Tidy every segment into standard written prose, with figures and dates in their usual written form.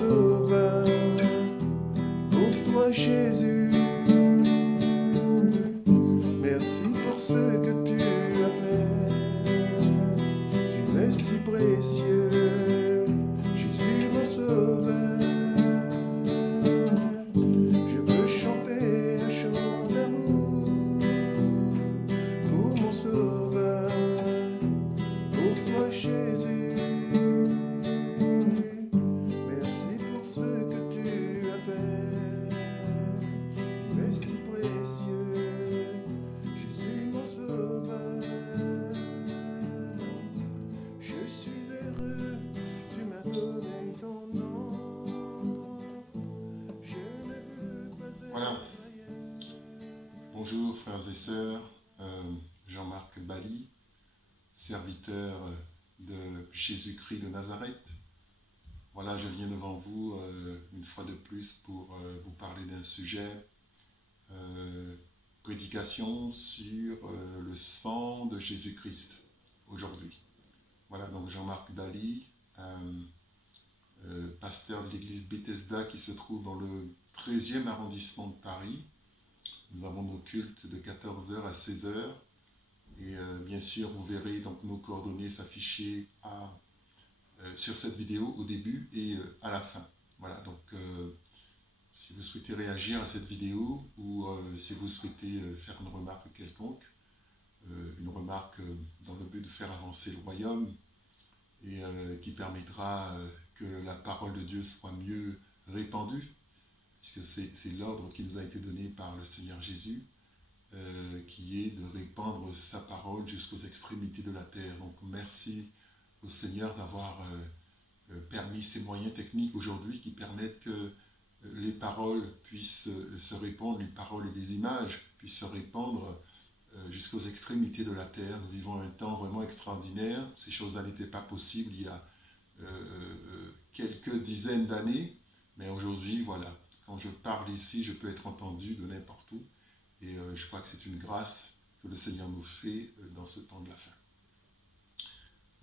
sauveur, pour toi Jésus. Merci pour ce que tu as fait, tu es si précieux, Jésus mon sauveur. Je veux chanter un chant d'amour pour mon sauveur, pour toi Jésus. Merci pour ce que tu as fait, tu es si précieux, Jésus mon sauveur. Je suis heureux, tu m'as donné ton nom. Je ne veux pas être Voilà. ailleurs. Bonjour frères et sœurs, Jean-Marc Bali, serviteur de Jésus-Christ de Nazareth. Voilà, je viens devant vous une fois de plus pour vous parler d'un sujet, prédication sur le sang de Jésus-Christ aujourd'hui. Voilà, donc Jean-Marc Bali, pasteur de l'église Bethesda qui se trouve dans le 13e arrondissement de Paris. Nous avons nos cultes de 14h à 16h. Et bien sûr, vous verrez donc nos coordonnées s'afficher sur cette vidéo au début et à la fin. Voilà, donc si vous souhaitez réagir à cette vidéo ou si vous souhaitez faire une remarque quelconque, une remarque dans le but de faire avancer le royaume et qui permettra que la parole de Dieu soit mieux répandue, puisque c'est l'ordre qui nous a été donné par le Seigneur Jésus, qui est de répandre sa parole jusqu'aux extrémités de la terre. Donc merci au Seigneur d'avoir permis ces moyens techniques aujourd'hui qui permettent que les paroles puissent se répandre, les paroles et les images puissent se répandre jusqu'aux extrémités de la terre. Nous vivons un temps vraiment extraordinaire. Ces choses-là n'étaient pas possibles il y a quelques dizaines d'années, mais aujourd'hui, voilà, quand je parle ici, je peux être entendu de n'importe où. Et je crois que c'est une grâce que le Seigneur nous fait dans ce temps de la fin.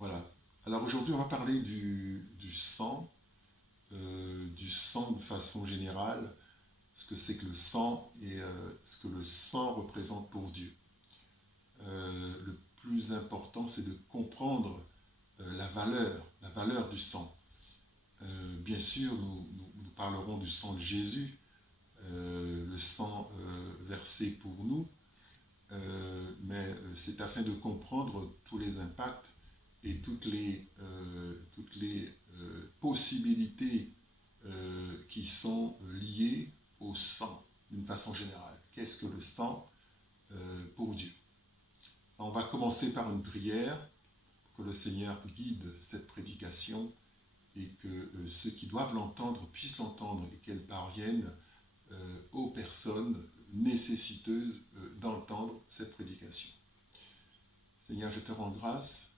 Voilà. Alors aujourd'hui, on va parler du sang de façon générale, ce que c'est que le sang et ce que le sang représente pour Dieu. Le plus important, c'est de comprendre la valeur du sang. Bien sûr, nous parlerons du sang de Jésus, le sang versé pour nous, mais c'est afin de comprendre tous les impacts et toutes les possibilités qui sont liées au sang d'une façon générale. Qu'est-ce que le sang pour Dieu? On va commencer par une prière pour que le Seigneur guide cette prédication et que ceux qui doivent l'entendre puissent l'entendre et qu'elle parvienne aux personnes nécessiteuses d'entendre cette prédication. Seigneur, je te rends grâce,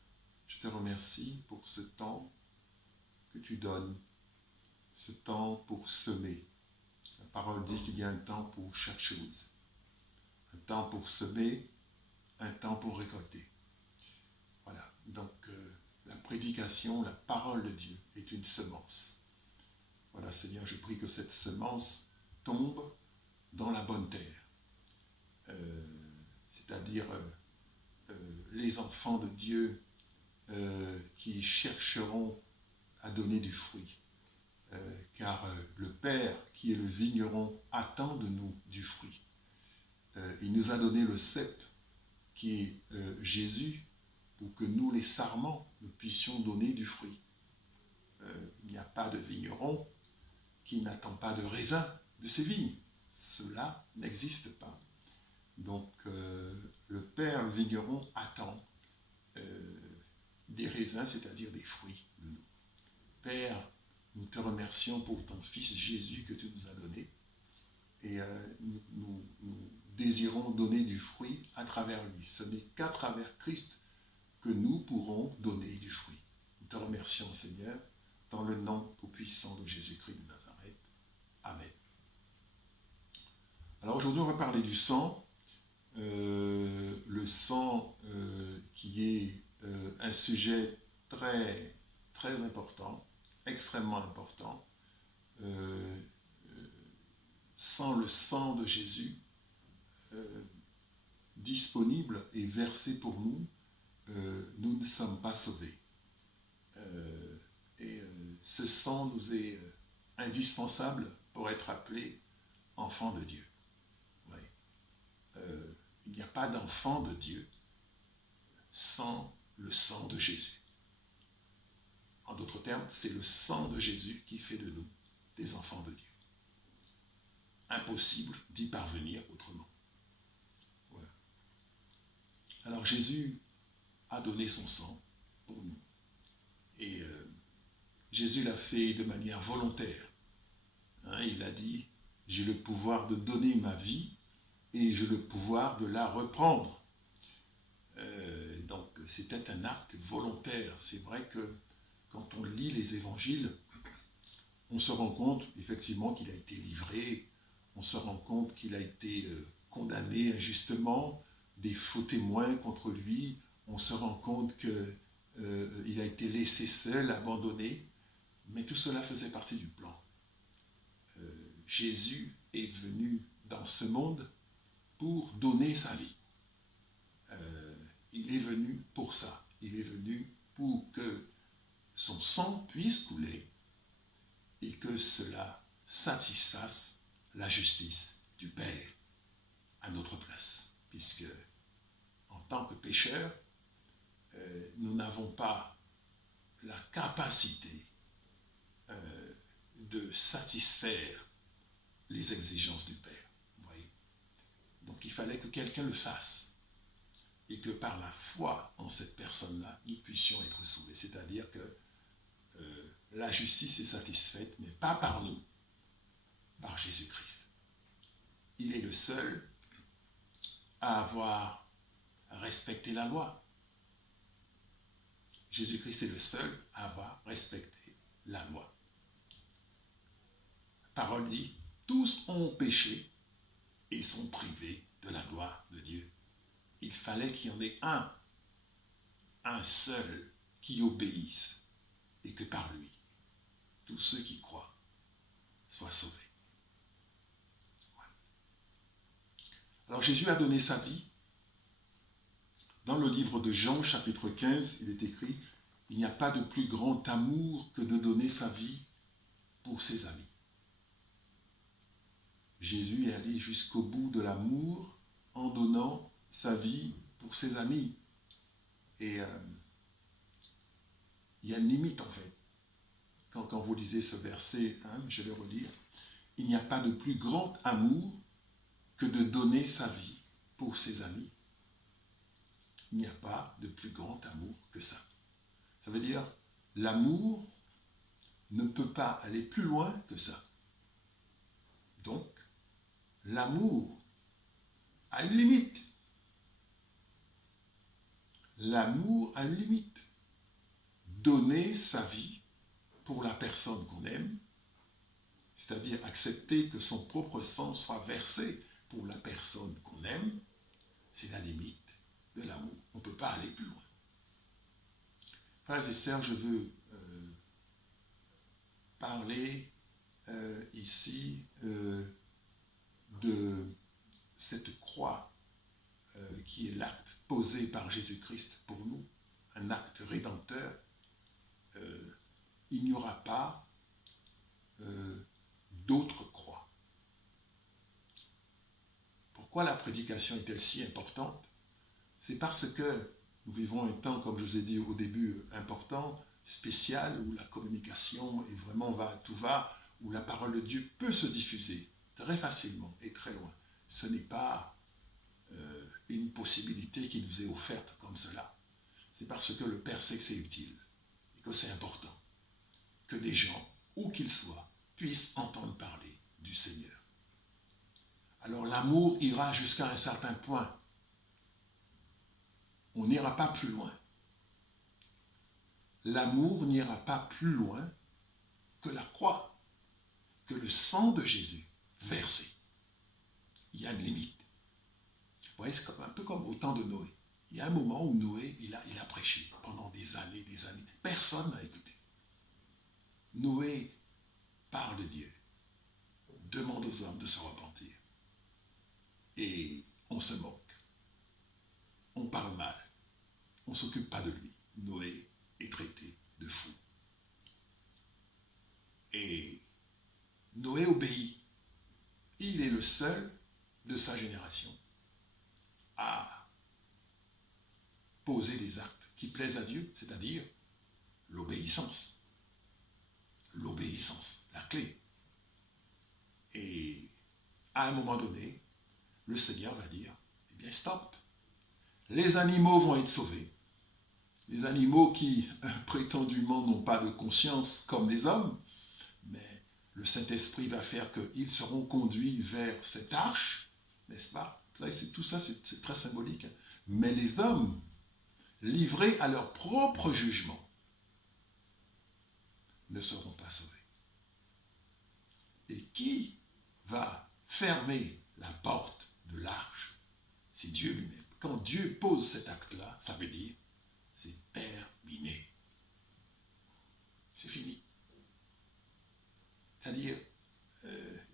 je te remercie pour ce temps que tu donnes, ce temps pour semer. La parole dit qu'il y a un temps pour chaque chose. Un temps pour semer, un temps pour récolter. Voilà, donc la prédication, la parole de Dieu est une semence. Voilà, Seigneur, je prie que cette semence tombe dans la bonne terre. C'est-à-dire les enfants de Dieu qui chercheront à donner du fruit. Car le Père, qui est le vigneron, attend de nous du fruit. Il nous a donné le cep, qui est Jésus, pour que nous, les sarments, nous puissions donner du fruit. Il n'y a pas de vigneron qui n'attend pas de raisin de ses vignes. Cela n'existe pas. Donc, le Père, le vigneron, attend des raisins, c'est-à-dire des fruits de nous. Père, nous te remercions pour ton Fils Jésus que tu nous as donné. Et nous désirons donner du fruit à travers lui. Ce n'est qu'à travers Christ que nous pourrons donner du fruit. Nous te remercions, Seigneur, dans le nom tout-puissant de Jésus-Christ de Nazareth. Amen. Alors aujourd'hui, on va parler du sang. Le sang qui est un sujet très, très important, extrêmement important, euh, sans le sang de Jésus disponible et versé pour nous, nous ne sommes pas sauvés. Ce sang nous est indispensable pour être appelés enfants de Dieu. Ouais. Il n'y a pas d'enfant de Dieu sans le sang de Jésus. En d'autres termes, c'est le sang de Jésus qui fait de nous des enfants de Dieu. Impossible d'y parvenir autrement. Voilà. Alors Jésus a donné son sang pour nous. Et Jésus l'a fait de manière volontaire. Il a dit, j'ai le pouvoir de donner ma vie et j'ai le pouvoir de la reprendre. Donc c'était un acte volontaire. C'est vrai que quand on lit les évangiles, on se rend compte effectivement qu'il a été livré, on se rend compte qu'il a été condamné injustement, des faux témoins contre lui, on se rend compte qu'il a été laissé seul, abandonné, mais tout cela faisait partie du plan. Jésus est venu dans ce monde pour donner sa vie. Il est venu pour ça. Il est venu pour que son sang puisse couler et que cela satisfasse la justice du Père à notre place. Puisque, en tant que pécheurs, nous n'avons pas la capacité de satisfaire les exigences du Père. Vous voyez ? Donc il fallait que quelqu'un le fasse et que par la foi en cette personne-là, nous puissions être sauvés. C'est-à-dire que la justice est satisfaite, mais pas par nous, par Jésus-Christ. Il est le seul à avoir respecté la loi. Jésus-Christ est le seul à avoir respecté la loi. La parole dit, tous ont péché et sont privés de la gloire de Dieu. Il fallait qu'il y en ait un seul qui obéisse et que par lui, tous ceux qui croient soient sauvés. Voilà. Alors Jésus a donné sa vie. Dans le livre de Jean, chapitre 15, il est écrit « Il n'y a pas de plus grand amour que de donner sa vie pour ses amis. » Jésus est allé jusqu'au bout de l'amour en donnant sa vie pour ses amis. Et il y a une limite en fait. Quand vous lisez ce verset, je vais relire, « Il n'y a pas de plus grand amour que de donner sa vie pour ses amis. » Il n'y a pas de plus grand amour que ça. Ça veut dire, l'amour ne peut pas aller plus loin que ça. Donc, l'amour a une limite. L'amour a une limite. Donner sa vie pour la personne qu'on aime, c'est-à-dire accepter que son propre sang soit versé pour la personne qu'on aime, c'est la limite de l'amour. On ne peut pas aller plus loin. Frères et sœurs, je veux parler ici de cette croix qui est l'acte posé par Jésus-Christ pour nous, un acte rédempteur. Il n'y aura pas d'autre croix. Pourquoi la prédication est-elle si importante ? C'est parce que nous vivons un temps, comme je vous ai dit au début, important, spécial, où la communication est vraiment va à tout va, où la parole de Dieu peut se diffuser très facilement et très loin. Ce n'est pas une possibilité qui nous est offerte comme cela. C'est parce que le Père sait que c'est utile et que c'est important que des gens, où qu'ils soient, puissent entendre parler du Seigneur. Alors l'amour ira jusqu'à un certain point. On n'ira pas plus loin. L'amour n'ira pas plus loin que la croix, que le sang de Jésus versé. Il y a une limite. Vous voyez, c'est un peu comme au temps de Noé. Il y a un moment où Noé, il a prêché pendant des années, des années. Personne n'a écouté. Noé parle de Dieu, demande aux hommes de se repentir. Et on se moque, on parle mal, on ne s'occupe pas de lui. Noé est traité de fou. Et Noé obéit. Il est le seul de sa génération à poser des actes qui plaisent à Dieu, c'est-à-dire l'obéissance. L'obéissance, la clé. Et à un moment donné, le Seigneur va dire, eh bien stop, les animaux vont être sauvés. Les animaux qui, prétendument, n'ont pas de conscience comme les hommes, mais le Saint-Esprit va faire qu'ils seront conduits vers cette arche, n'est-ce pas? Tout ça, c'est très symbolique. Mais les hommes, livrés à leur propre jugement, ne seront pas sauvés. Et qui va fermer la porte de l'arche? C'est Dieu lui-même. Quand Dieu pose cet acte-là, ça veut dire c'est terminé. C'est fini. C'est-à-dire,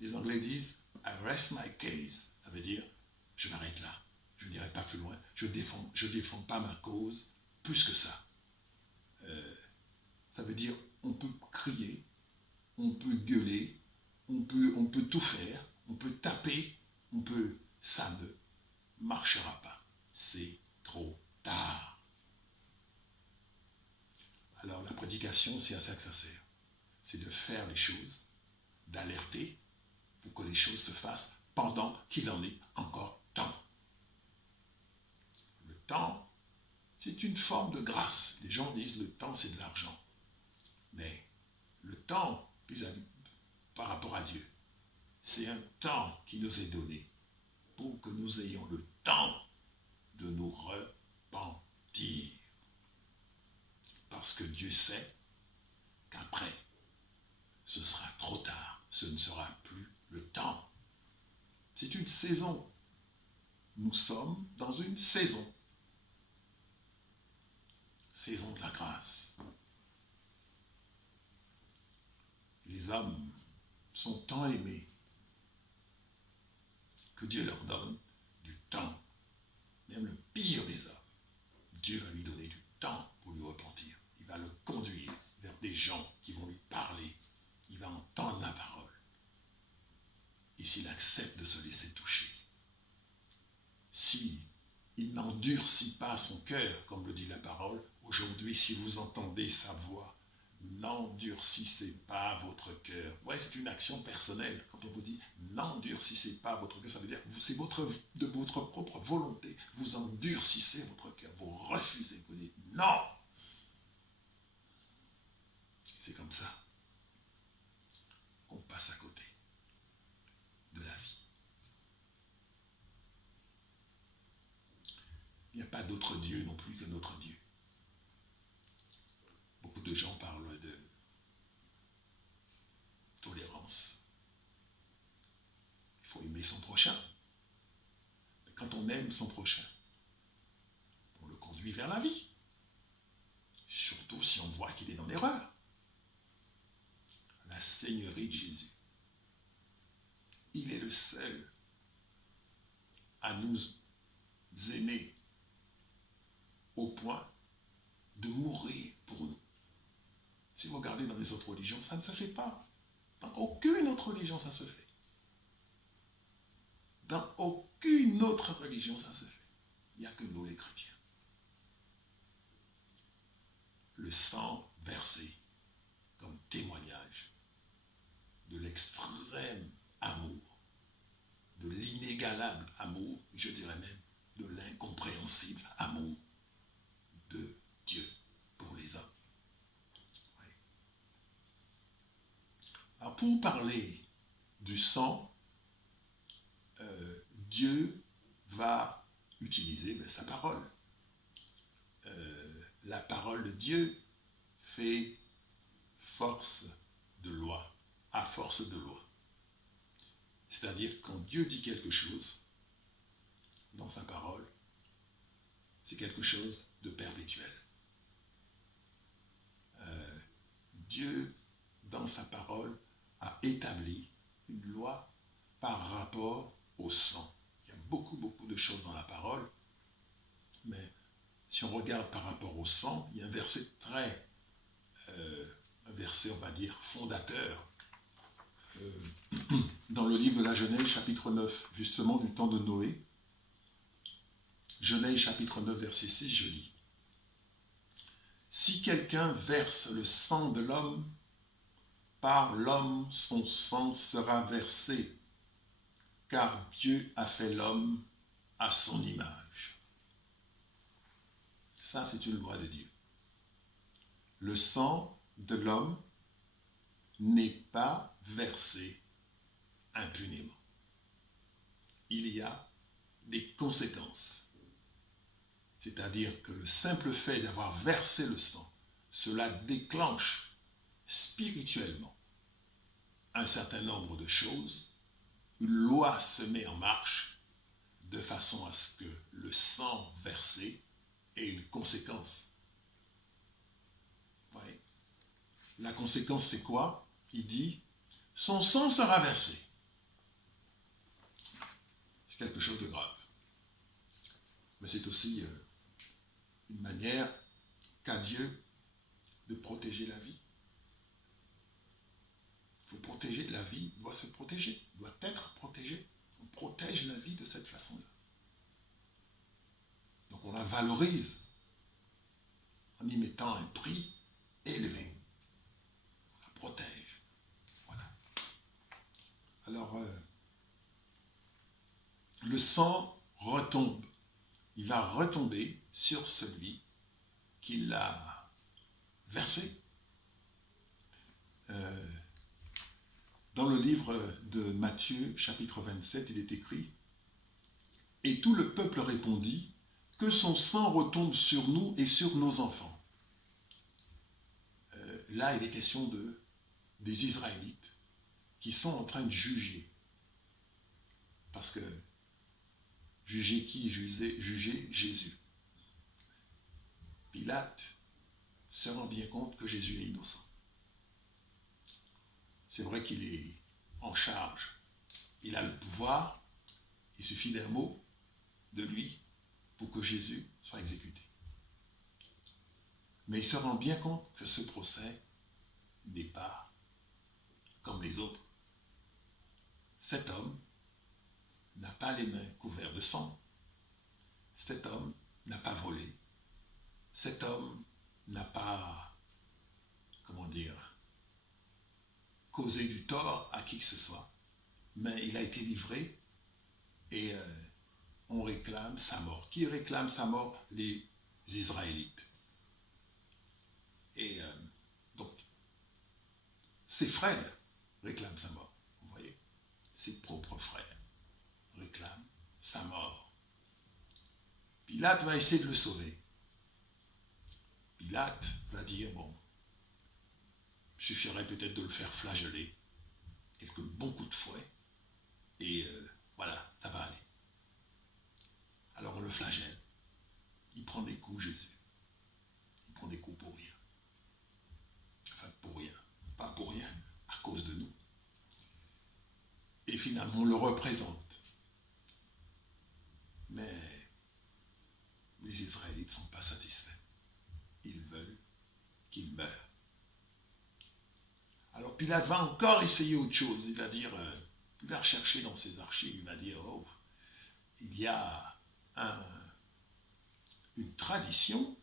les Anglais disent I rest my case. Ça veut dire je m'arrête là. Je n'irai pas plus loin. Je défends pas ma cause plus que ça. Ça veut dire on peut crier, on peut gueuler, on peut tout faire, on peut taper, ça ne marchera pas. C'est trop tard. Alors la prédication, c'est à ça que ça sert. C'est de faire les choses, d'alerter pour que les choses se fassent pendant qu'il en est encore temps. Le temps, c'est une forme de grâce. Les gens disent le temps, c'est de l'argent. Mais le temps, par rapport à Dieu, c'est un temps qui nous est donné pour que nous ayons le temps de nous repentir. Parce que Dieu sait qu'après, ce sera trop tard. Ce ne sera plus le temps. C'est une saison. Nous sommes dans une saison. Saison de la grâce. Les hommes sont tant aimés que Dieu leur donne du temps. Même le pire des hommes, Dieu va lui donner du temps pour lui repentir. Il va le conduire vers des gens qui vont lui parler. Il va entendre la parole. Et s'il accepte de se laisser toucher, si il n'endurcit pas son cœur, comme le dit la parole, aujourd'hui, si vous entendez sa voix, n'endurcissez pas votre cœur. Ouais, c'est une action personnelle. Quand on vous dit n'endurcissez pas votre cœur, ça veut dire que c'est de votre propre volonté. Vous endurcissez votre cœur. Vous refusez. Vous dites non. C'est comme ça qu'on passe à côté de la vie. Il n'y a pas d'autre Dieu non plus que notre Dieu. Beaucoup de gens parlent de tolérance. Il faut aimer son prochain. Mais quand on aime son prochain, on le conduit vers la vie. Surtout si on voit qu'il est dans l'erreur. La Seigneurie de Jésus. Il est le seul à nous aimer au point de mourir pour nous. Si vous regardez dans les autres religions, ça ne se fait pas. Dans aucune autre religion, ça se fait. Dans aucune autre religion, ça se fait. Il n'y a que nous, les chrétiens. Le sang versé comme témoignage de l'extrême amour, de l'inégalable amour, je dirais même de l'incompréhensible amour de Dieu pour les hommes. Oui. Alors pour parler du sang, Dieu va utiliser sa parole. La parole de Dieu fait force de loi, à force de loi. C'est-à-dire quand Dieu dit quelque chose dans sa parole, c'est quelque chose de perpétuel. Dieu, dans sa parole, a établi une loi par rapport au sang. Il y a beaucoup de choses dans la parole, mais si on regarde par rapport au sang, il y a un verset un verset, on va dire, fondateur, dans le livre de la Genèse, chapitre 9, justement du temps de Noé. Genèse, chapitre 9, verset 6, je lis. « Si quelqu'un verse le sang de l'homme, par l'homme son sang sera versé, car Dieu a fait l'homme à son image. » Ça, c'est une loi de Dieu. Le sang de l'homme n'est pas versé impunément. Il y a des conséquences. C'est-à-dire que le simple fait d'avoir versé le sang, cela déclenche spirituellement un certain nombre de choses. Une loi se met en marche de façon à ce que le sang versé ait une conséquence. Vous voyez ? La conséquence, c'est quoi ? Il dit, son sang sera versé. C'est quelque chose de grave. Mais c'est aussi une manière qu'a Dieu de protéger la vie. Il faut protéger, la vie doit se protéger, doit être protégée. On protège la vie de cette façon-là. Donc on la valorise en y mettant un prix élevé. On la protège. Voilà. Alors, le sang retombe. Il va retomber sur celui qui l'a versé. Dans le livre de Matthieu, chapitre 27, il est écrit « Et tout le peuple répondit, que son sang retombe sur nous et sur nos enfants. » Là, il est question des Israélites qui sont en train de juger. Parce que juger qui? Juger Jésus. Pilate se rend bien compte que Jésus est innocent. C'est vrai qu'il est en charge. Il a le pouvoir. Il suffit d'un mot de lui pour que Jésus soit exécuté. Mais il se rend bien compte que ce procès n'est pas comme les autres. Cet homme n'a pas les mains couvertes de sang. Cet homme n'a pas volé. Cet homme n'a pas, causé du tort à qui que ce soit. Mais il a été livré et on réclame sa mort. Qui réclame sa mort? Les Israélites. Et donc, ses frères réclament sa mort. Vous voyez? Ses propres frères réclament sa mort. Pilate va essayer de le sauver. Pilate va dire, bon, il suffirait peut-être de le faire flageller, quelques bons coups de fouet, et voilà, ça va aller. Alors on le flagelle. Il prend des coups, Jésus. Il prend des coups pour rien. Enfin, pour rien. Pas pour rien, à cause de nous. Et finalement, on le représente. Mais les Israélites ne sont pas satisfaits. Ils veulent qu'il meure. Alors Pilate va encore essayer autre chose. Il va dire, il va rechercher dans ses archives, il va dire, oh, il y a une tradition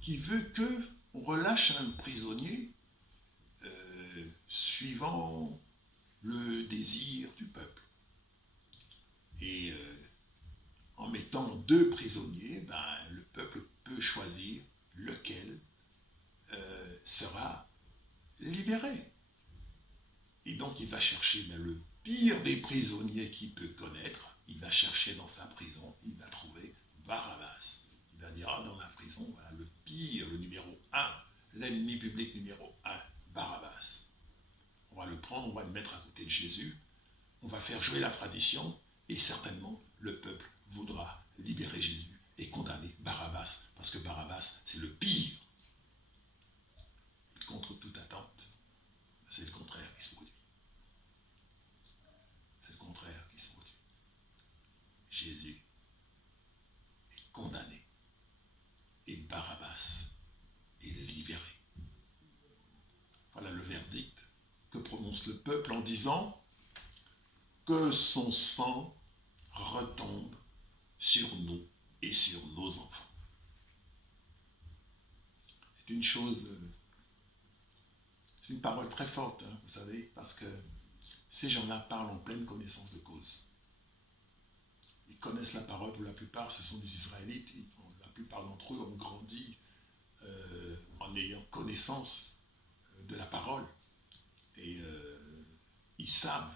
qui veut qu'on relâche un prisonnier suivant le désir du peuple. Et en mettant 2 prisonniers, le peuple peut choisir lequel sera libéré. Et donc il va chercher le pire des prisonniers qu'il peut connaître. Il va chercher dans sa prison, il va trouver Barabbas. Il va dire, dans la prison, voilà le pire, le numéro 1, l'ennemi public numéro 1, Barabbas. On va le prendre, on va le mettre à côté de Jésus, on va faire jouer la tradition, et certainement le peuple voudra libérer Jésus et condamner Barabbas, parce que Barabbas, c'est le pire. Et contre toute attente, c'est le contraire qui se produit. annonce le peuple en disant que son sang retombe sur nous et sur nos enfants. C'est une chose, c'est une parole très forte, hein, vous savez, parce que ces gens-là parlent en pleine connaissance de cause. Ils connaissent la parole, pour la plupart, ce sont des Israélites, la plupart d'entre eux ont grandi en ayant connaissance de la parole. Et ils savent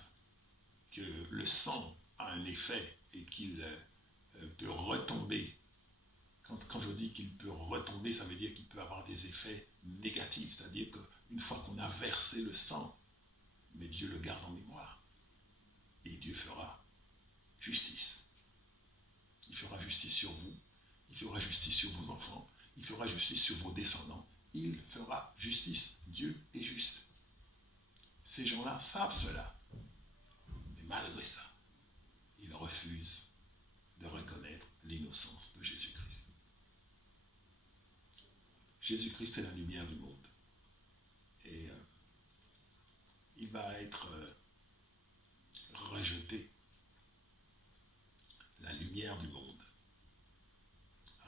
que le sang a un effet et qu'il peut retomber. Quand je dis qu'il peut retomber, ça veut dire qu'il peut avoir des effets négatifs. C'est-à-dire qu'une fois qu'on a versé le sang, mais Dieu le garde en mémoire. Et Dieu fera justice. Il fera justice sur vous. Il fera justice sur vos enfants. Il fera justice sur vos descendants. Il fera justice. Dieu est juste. Ces gens-là savent cela. Mais malgré ça, ils refusent de reconnaître l'innocence de Jésus-Christ. Jésus-Christ est la lumière du monde. Et il va être rejeté. La lumière du monde.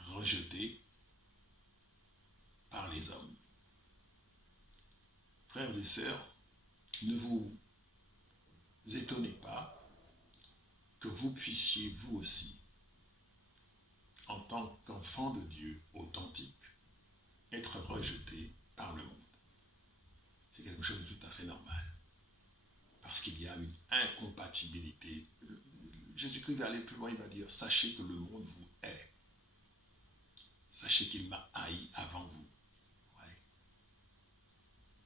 Rejeté par les hommes. Frères et sœurs, ne vous étonnez pas que vous puissiez, vous aussi, en tant qu'enfant de Dieu authentique, être rejeté par le monde. C'est quelque chose de tout à fait normal. Parce qu'il y a une incompatibilité. Jésus-Christ va aller plus loin, il va dire, sachez que le monde vous hait. Sachez qu'il m'a haï avant vous. Ouais.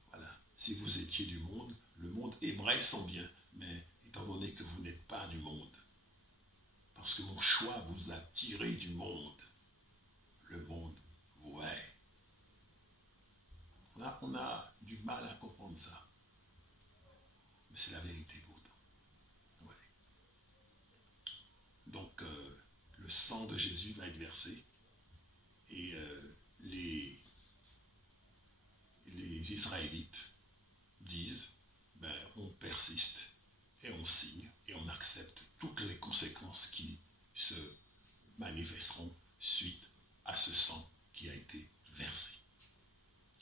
Voilà. Si vous étiez du monde, le monde aimerait son bien, mais étant donné que vous n'êtes pas du monde, parce que mon choix vous a tiré du monde, le monde vous hait. On a du mal à comprendre ça. Mais c'est la vérité pourtant. Ouais. Donc, le sang de Jésus va être versé et les Israélites disent, on persiste et on signe et on accepte toutes les conséquences qui se manifesteront suite à ce sang qui a été versé.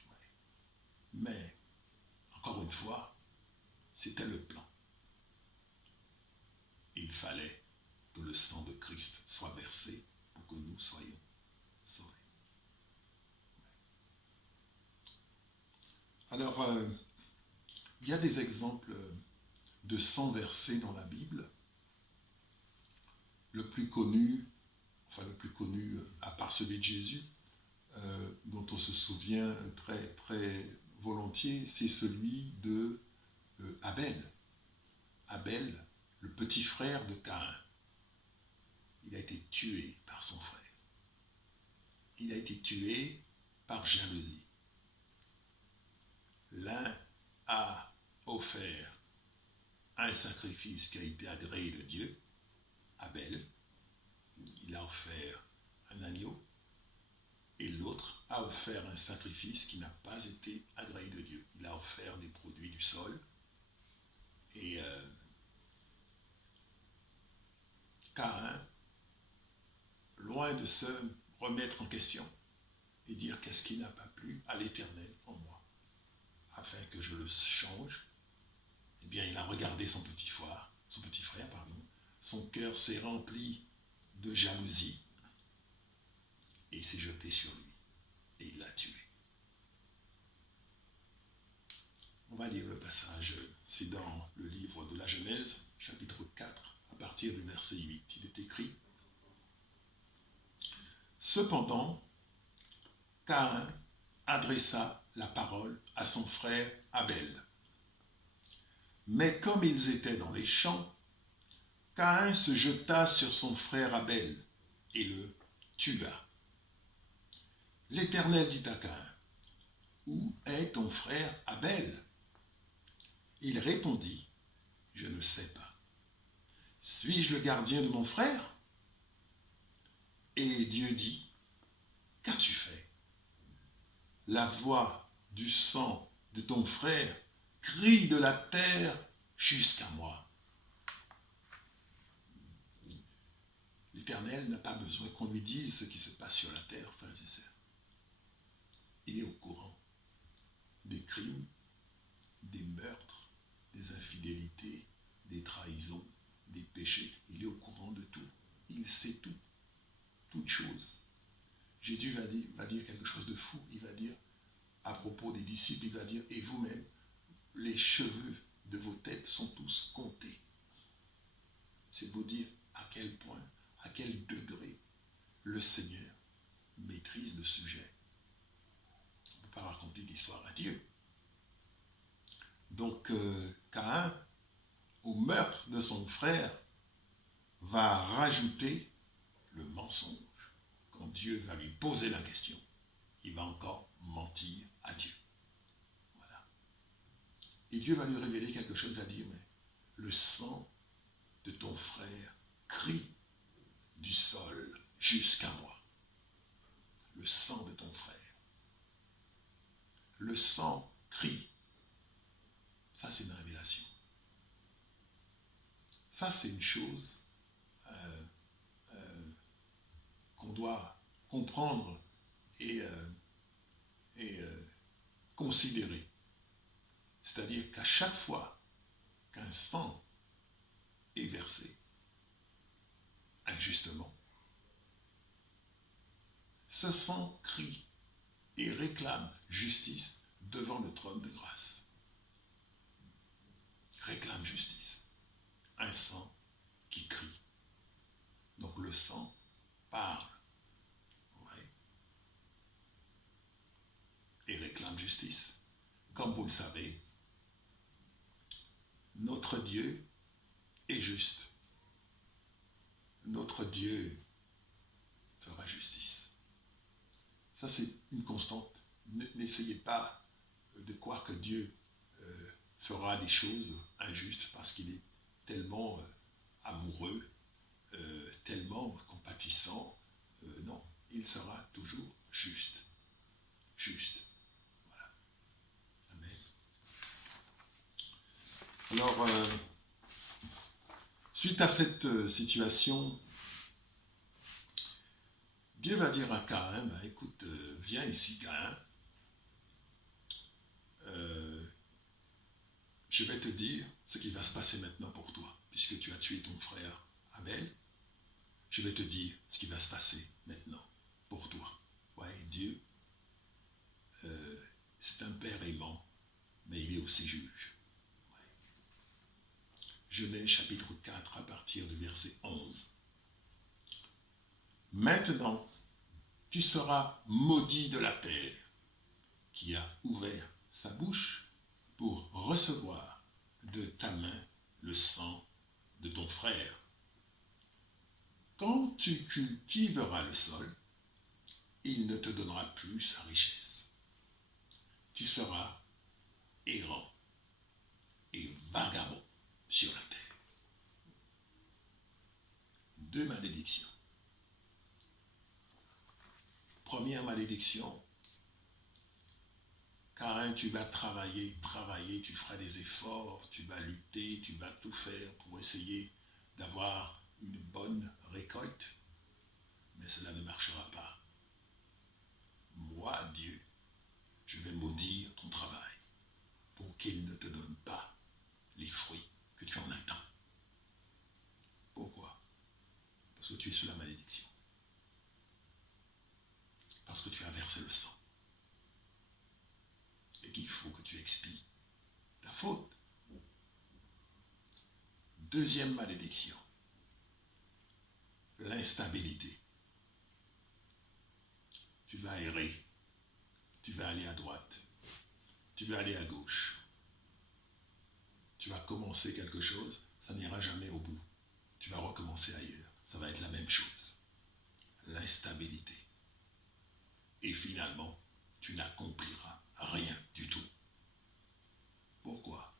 Ouais. Mais, encore une fois, c'était le plan. Il fallait que le sang de Christ soit versé pour que nous soyons sauvés. Alors, il y a des exemples de sang versé dans la Bible. Le plus connu à part celui de Jésus, dont on se souvient très, très volontiers, c'est celui de Abel. Abel, le petit frère de Caïn. Il a été tué par son frère. Il a été tué par jalousie. L'un a offert un sacrifice qui a été agréé de Dieu, Abel. Il a offert un agneau. Et l'autre a offert un sacrifice qui n'a pas été agréé de Dieu. Il a offert des produits du sol. Et Caïn, loin de se remettre en question et dire qu'est-ce qui n'a pas plu à l'Éternel en moi, afin que je le change, eh bien il a regardé son petit frère, son cœur s'est rempli de jalousie et il s'est jeté sur lui et il l'a tué. On va lire le passage, c'est dans le livre de la Genèse, chapitre 4, à partir du verset 8. Il est écrit: Cependant, Caïn adressa la parole à son frère Abel. Mais comme ils étaient dans les champs, Caïn se jeta sur son frère Abel et le tua. L'Éternel dit à Caïn: Où est ton frère Abel? Il répondit: Je ne sais pas. Suis-je le gardien de mon frère? Et Dieu dit: Qu'as-tu fait? La voix du sang de ton frère crie de la terre jusqu'à moi. L'Éternel n'a pas besoin qu'on lui dise ce qui se passe sur la terre, frères et sœurs. Il est au courant des crimes, des meurtres, des infidélités, des trahisons, des péchés. Il est au courant de tout. Il sait tout, toutes choses. Jésus va dire quelque chose de fou. Il va dire, à propos des disciples, il va dire, et vous-même, les cheveux de vos têtes sont tous comptés. C'est vous dire à quel point, à quel degré le Seigneur maîtrise le sujet. On ne peut pas raconter l'histoire à Dieu. Donc, Caïn, au meurtre de son frère, va rajouter le mensonge. Quand Dieu va lui poser la question, il va encore mentir à Dieu. Voilà. Et Dieu va lui révéler quelque chose, il va dire, mais le sang de ton frère crie du sol jusqu'à moi. Le sang de ton frère. Le sang crie. Ça, c'est une révélation. Ça, c'est une chose qu'on doit comprendre et considérer. C'est-à-dire qu'à chaque fois qu'un sang est versé injustement, ce sang crie et réclame justice devant le trône de grâce. Réclame justice. Un sang qui crie. Donc le sang parle. Ouais. Et réclame justice. Comme vous le savez, notre Dieu est juste. Notre Dieu fera justice. Ça, c'est une constante. N'essayez pas de croire que Dieu fera des choses injustes parce qu'il est tellement amoureux, tellement compatissant. Non, il sera toujours juste. Juste. Voilà. Amen. Alors, suite à cette situation, Dieu va dire à Caïn, bah, écoute, viens ici, Caïn. Je vais te dire ce qui va se passer maintenant pour toi, puisque tu as tué ton frère Abel. Je vais te dire ce qui va se passer maintenant pour toi. Ouais, Dieu, c'est un père aimant, mais il est aussi juge. Ouais. Genèse chapitre 4 à partir du verset 11. Maintenant, tu seras maudit de la terre, qui a ouvert sa bouche pour recevoir de ta main le sang de ton frère. Quand tu cultiveras le sol, il ne te donnera plus sa richesse. Tu seras errant et vagabond sur la terre. Deux malédictions. Première malédiction, Caïn, tu vas travailler, tu feras des efforts, tu vas lutter, tu vas tout faire pour essayer d'avoir une bonne récolte, mais cela ne marchera pas. Moi, Dieu, je vais maudire ton travail pour qu'il ne te donne pas les fruits que tu en attends. Pourquoi? Parce que tu es sous la malédiction. Parce que tu as versé le sang. Et qu'il faut que tu expies ta faute. Deuxième malédiction. L'instabilité. Tu vas errer. Tu vas aller à droite. Tu vas aller à gauche. Tu vas commencer quelque chose, ça n'ira jamais au bout. Tu vas recommencer ailleurs. Ça va être la même chose. L'instabilité. Et finalement, tu n'accompliras rien du tout. Pourquoi?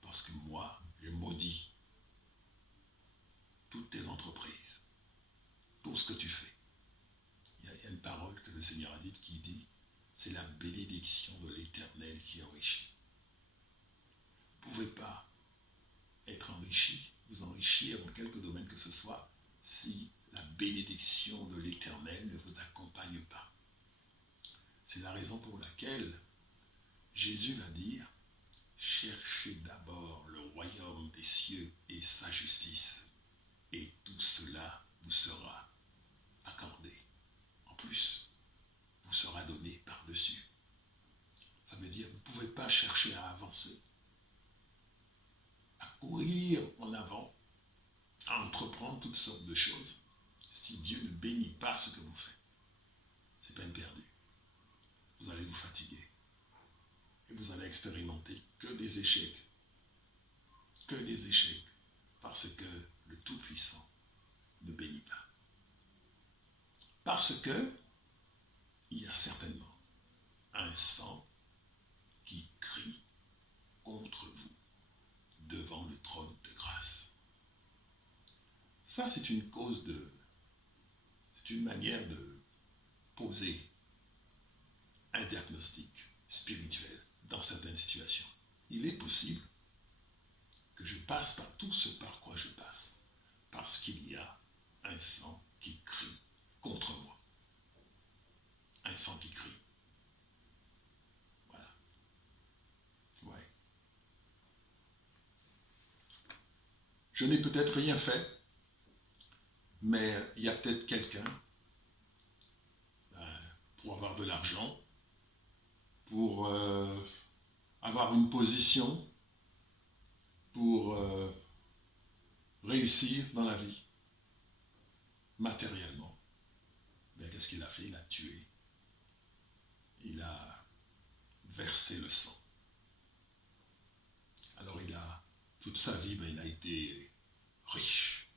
Parce que moi, je maudis toutes tes entreprises, tout ce que tu fais. Il y a une parole que le Seigneur a dite qui dit, c'est la bénédiction de l'Éternel qui enrichit. Vous ne pouvez pas être enrichi, vous enrichir dans quelque domaine que ce soit, si la bénédiction de l'Éternel ne vous accompagne pas. C'est la raison pour laquelle Jésus va dire, cherchez d'abord le royaume des cieux et sa justice, et tout cela vous sera accordé. En plus, vous sera donné par-dessus. Ça veut dire, vous ne pouvez pas chercher à avancer, à courir en avant, à entreprendre toutes sortes de choses, si Dieu ne bénit pas ce que vous faites. C'est peine perdue. Vous allez vous fatiguer. Et vous allez expérimenter que des échecs. Que des échecs. Parce que le Tout-Puissant ne bénit pas. Parce que il y a certainement un sang qui crie contre vous devant le trône de grâce. Ça, c'est une cause de... C'est une manière de poser un diagnostic spirituel dans certaines situations. Il est possible que je passe par tout ce par quoi je passe, parce qu'il y a un sang qui crie contre moi. Un sang qui crie. Voilà. Ouais. Je n'ai peut-être rien fait, mais il y a peut-être quelqu'un pour avoir de l'argent, pour avoir une position, pour réussir dans la vie, matériellement. Mais qu'est-ce qu'il a fait? Il a tué. Il a versé le sang. Alors toute sa vie, il a été riche.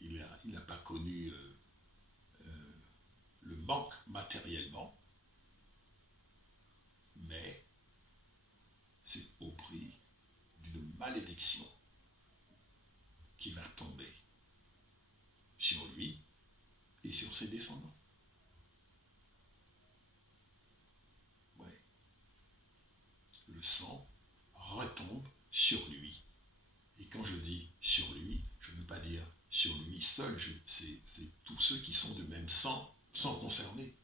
Il n'a pas connu le manque matériellement, mais c'est au prix d'une malédiction qui va tomber sur lui et sur ses descendants. Ouais. Le sang retombe sur lui. Et quand je dis sur lui, je ne veux pas dire sur lui seul, c'est tous ceux qui sont de même sang concernés.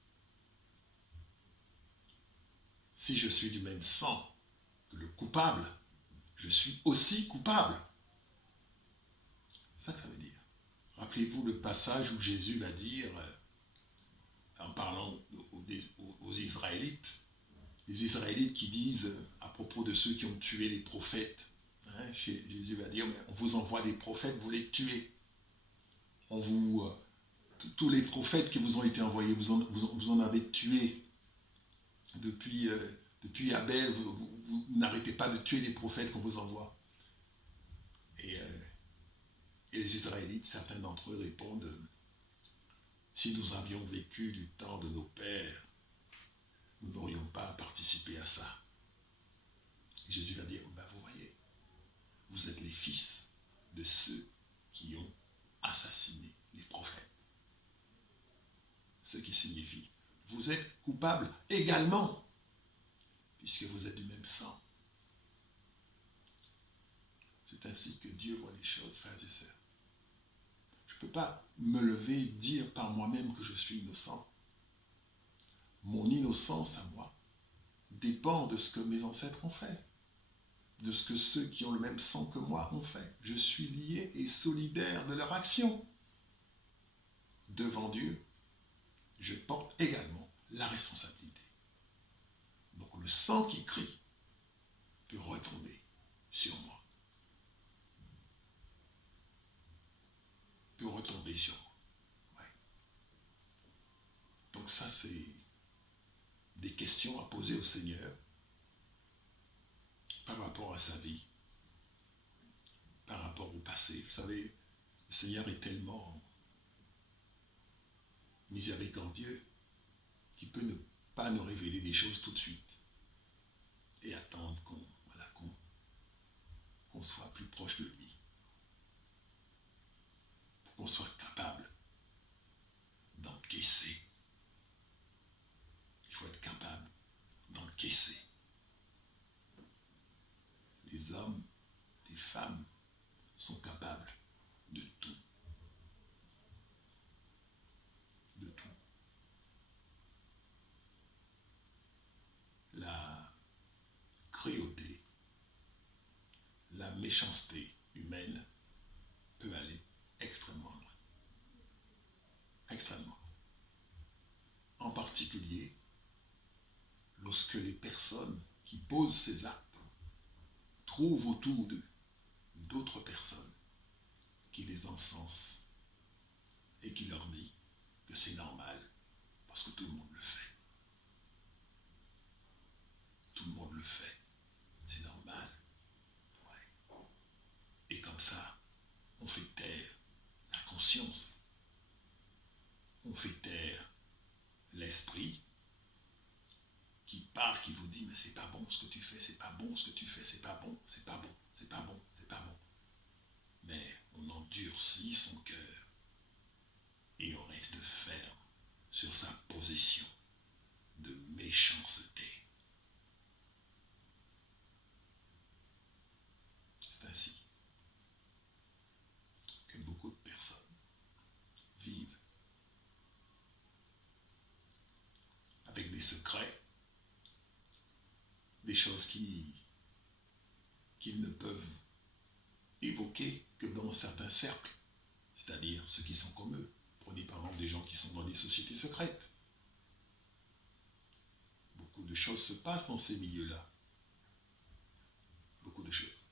Si je suis du même sang que le coupable, je suis aussi coupable. C'est ça que ça veut dire. Rappelez-vous le passage où Jésus va dire, en parlant aux Israélites, les Israélites qui disent à propos de ceux qui ont tué les prophètes, Jésus va dire, mais on vous envoie des prophètes, vous les tuez. Tous les prophètes qui vous ont été envoyés, vous en avez tué. Depuis Abel, vous n'arrêtez pas de tuer les prophètes qu'on vous envoie. Et les Israélites, certains d'entre eux répondent, si nous avions vécu du temps de nos pères, nous n'aurions pas participé à ça. Et Jésus va dire, vous voyez, vous êtes les fils de ceux qui ont assassiné les prophètes. Ce qui signifie, vous êtes coupables également, puisque vous êtes du même sang. C'est ainsi que Dieu voit les choses, frères et sœurs. Je ne peux pas me lever et dire par moi-même que je suis innocent. Mon innocence à moi dépend de ce que mes ancêtres ont fait, de ce que ceux qui ont le même sang que moi ont fait. Je suis lié et solidaire de leur action. Devant Dieu, je porte également la responsabilité. Donc le sang qui crie peut retomber sur moi. Peut retomber sur moi. Ouais. Donc ça, c'est des questions à poser au Seigneur par rapport à sa vie, par rapport au passé. Vous savez, le Seigneur est tellement miséricordieux qu'il peut ne pas nous révéler des choses tout de suite et attendre qu'on soit plus proche de lui, pour qu'on soit capable d'encaisser. Il faut être capable d'encaisser hommes, des femmes sont capables de tout. De tout. La cruauté, la méchanceté humaine peut aller extrêmement loin. Extrêmement. En particulier, lorsque les personnes qui posent ces actes trouvent autour d'eux d'autres personnes qui les encensent et qui leur disent que c'est normal parce que tout le monde le fait. Tout le monde le fait. C'est normal. Ouais. Et comme ça, on fait taire la conscience. On fait taire l'esprit qui parle, qui vous dit mais c'est pas bon ce que tu fais, c'est pas bon ce que tu fais, c'est pas bon, c'est pas bon, c'est pas bon, c'est pas bon. Mais on endurcit son cœur et on reste ferme sur sa position de méchanceté. C'est ainsi que beaucoup de personnes vivent avec des secrets, des choses qu'ils ne peuvent évoquer que dans certains cercles, c'est-à-dire ceux qui sont comme eux. Prenez par exemple des gens qui sont dans des sociétés secrètes. Beaucoup de choses se passent dans ces milieux-là. Beaucoup de choses.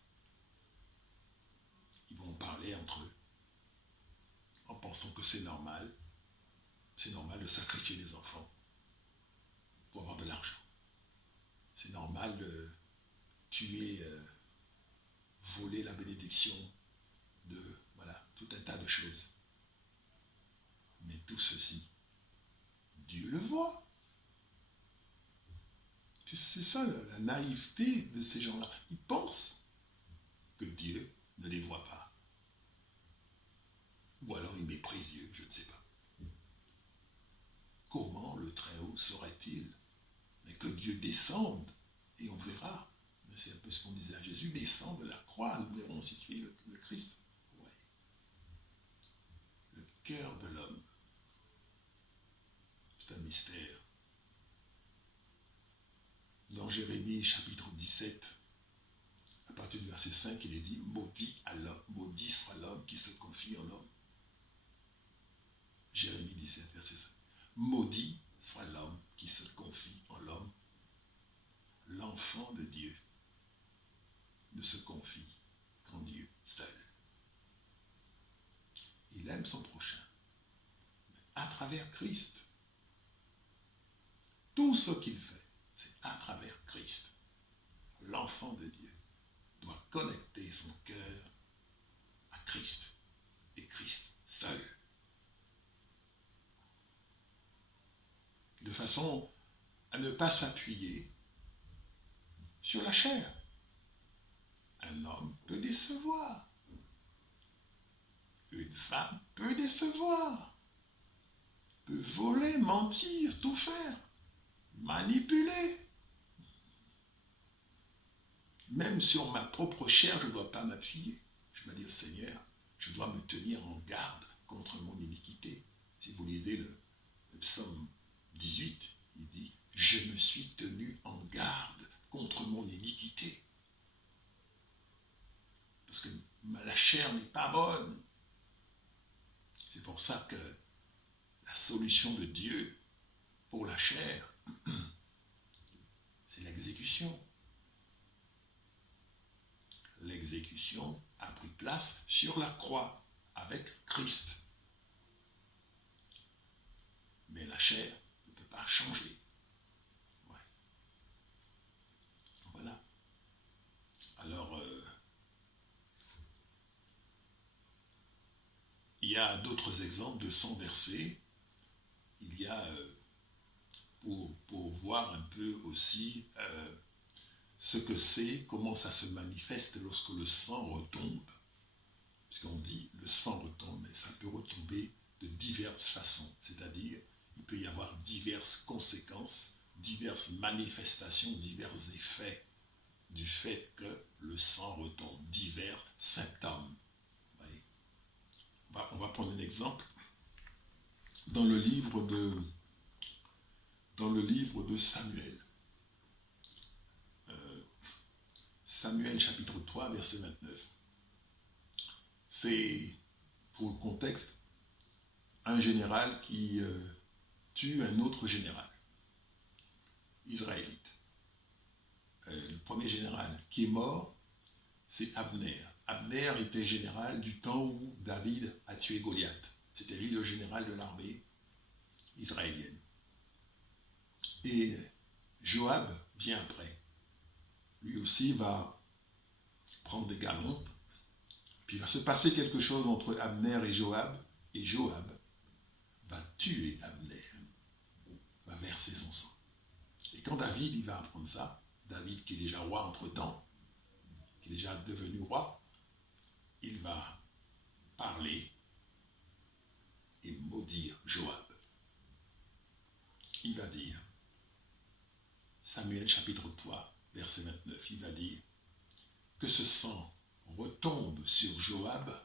Ils vont parler entre eux en pensant que c'est normal de sacrifier des enfants pour avoir de l'argent. C'est normal de tuer, voler la bénédiction de, voilà, tout un tas de choses. Mais tout ceci, Dieu le voit. C'est ça la naïveté de ces gens-là. Ils pensent que Dieu ne les voit pas. Ou alors ils méprisent Dieu, je ne sais pas. Comment le Très-Haut saurait-il que Dieu descende, et on verra, c'est un peu ce qu'on disait à Jésus, descend de la croix, nous verrons situer le Christ. Ouais. Le cœur de l'homme, c'est un mystère. Dans Jérémie chapitre 17, à partir du verset 5, il est dit, maudit sera l'homme qui se confie en l'homme. Jérémie 17, verset 5. Maudit soit l'homme qui se confie en l'homme. L'enfant de Dieu ne se confie qu'en Dieu seul. Il aime son prochain, mais à travers Christ. Tout ce qu'il fait, c'est à travers Christ. L'enfant de Dieu doit connecter son cœur à Christ et Christ seul. De façon à ne pas s'appuyer sur la chair. Un homme peut décevoir. Une femme peut décevoir. Peut voler, mentir, tout faire. Manipuler. Même sur ma propre chair, je ne dois pas m'appuyer. Je dois dire, Seigneur, je dois me tenir en garde contre mon iniquité. Si vous lisez le psaume 18, il dit, je me suis tenu en garde contre mon iniquité. Parce que la chair n'est pas bonne. C'est pour ça que la solution de Dieu pour la chair, c'est l'exécution. L'exécution a pris place sur la croix avec Christ. Mais la chair ne peut pas changer. Ouais. Voilà. Alors, il y a d'autres exemples de 100 versets. Il y a, pour voir un peu aussi ce que c'est, comment ça se manifeste lorsque le sang retombe. Puisqu'on dit le sang retombe, mais ça peut retomber de diverses façons. C'est-à-dire, il peut y avoir diverses conséquences, diverses manifestations, divers effets du fait que le sang retombe, divers symptômes. Oui. On va prendre un exemple. Dans le livre de Samuel, Samuel chapitre 3, verset 29. C'est, pour le contexte, un général qui tue un autre général, israélite. Le premier général qui est mort, c'est Abner. Abner était général du temps où David a tué Goliath. C'était lui le général de l'armée israélienne. Et Joab vient après. Lui aussi va prendre des galons. Puis il va se passer quelque chose entre Abner et Joab va tuer Abner, va verser son sang. Et quand David il va apprendre ça, David qui est déjà roi entre-temps, qui est déjà devenu roi, il va parler et maudire Joab. Il va dire, Samuel chapitre 3, verset 29, il va dire que ce sang retombe sur Joab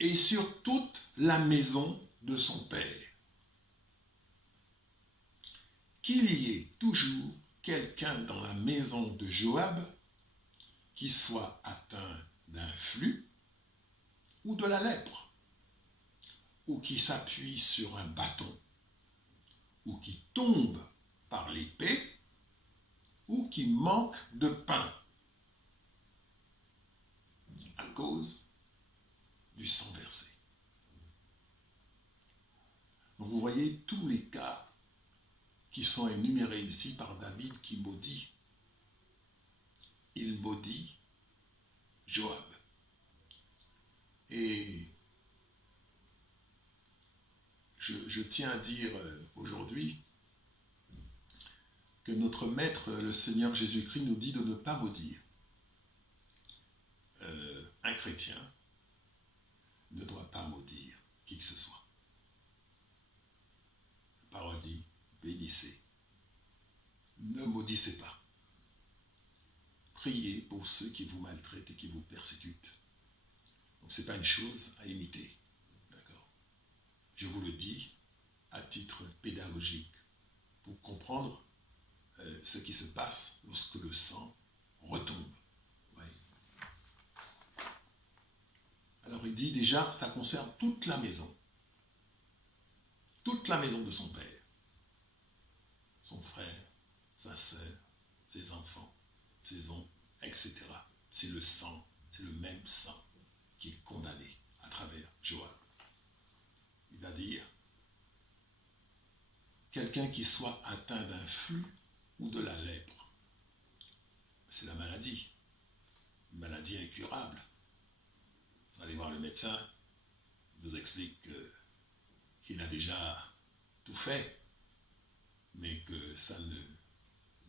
et sur toute la maison de son père. Qu'il y ait toujours quelqu'un dans la maison de Joab qui soit atteint d'un flux ou de la lèpre, ou qui s'appuie sur un bâton, ou qui tombe par l'épée, ou qui manque de pain à cause du sang versé. Donc vous voyez tous les cas qui sont énumérés ici par David qui maudit. Il maudit Joab. Et je tiens à dire aujourd'hui que notre Maître, le Seigneur Jésus-Christ, nous dit de ne pas maudire. Un chrétien ne doit pas maudire qui que ce soit. La parole dit, bénissez. Ne maudissez pas. Priez pour ceux qui vous maltraitent et qui vous persécutent. Donc ce n'est pas une chose à imiter. D'accord ? Je vous le dis à titre pédagogique, pour comprendre ce qui se passe lorsque le sang retombe. Ouais. Alors il dit déjà, ça concerne toute la maison. Toute la maison de son père. Son frère, sa sœur, ses enfants, ses oncles, etc. C'est le sang, c'est le même sang qui est condamné à travers Joab. Il va dire, quelqu'un qui soit atteint d'un flux ou de la lèpre, c'est la maladie, une maladie incurable. Vous allez voir le médecin, il vous explique qu'il a déjà tout fait, mais que ça ne,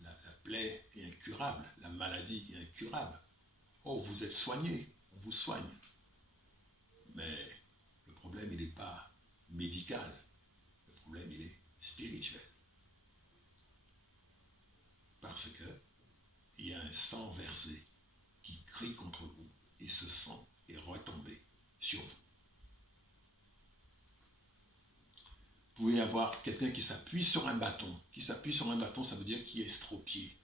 la plaie est incurable, la maladie est incurable. Oh, vous êtes soigné, on vous soigne. Mais le problème, il n'est pas médical, le problème, il est spirituel. Parce qu'il y a un sang versé qui crie contre vous, et ce sang est retombé sur vous. Vous pouvez avoir quelqu'un qui s'appuie sur un bâton. Qui s'appuie sur un bâton, ça veut dire qu'il est estropié.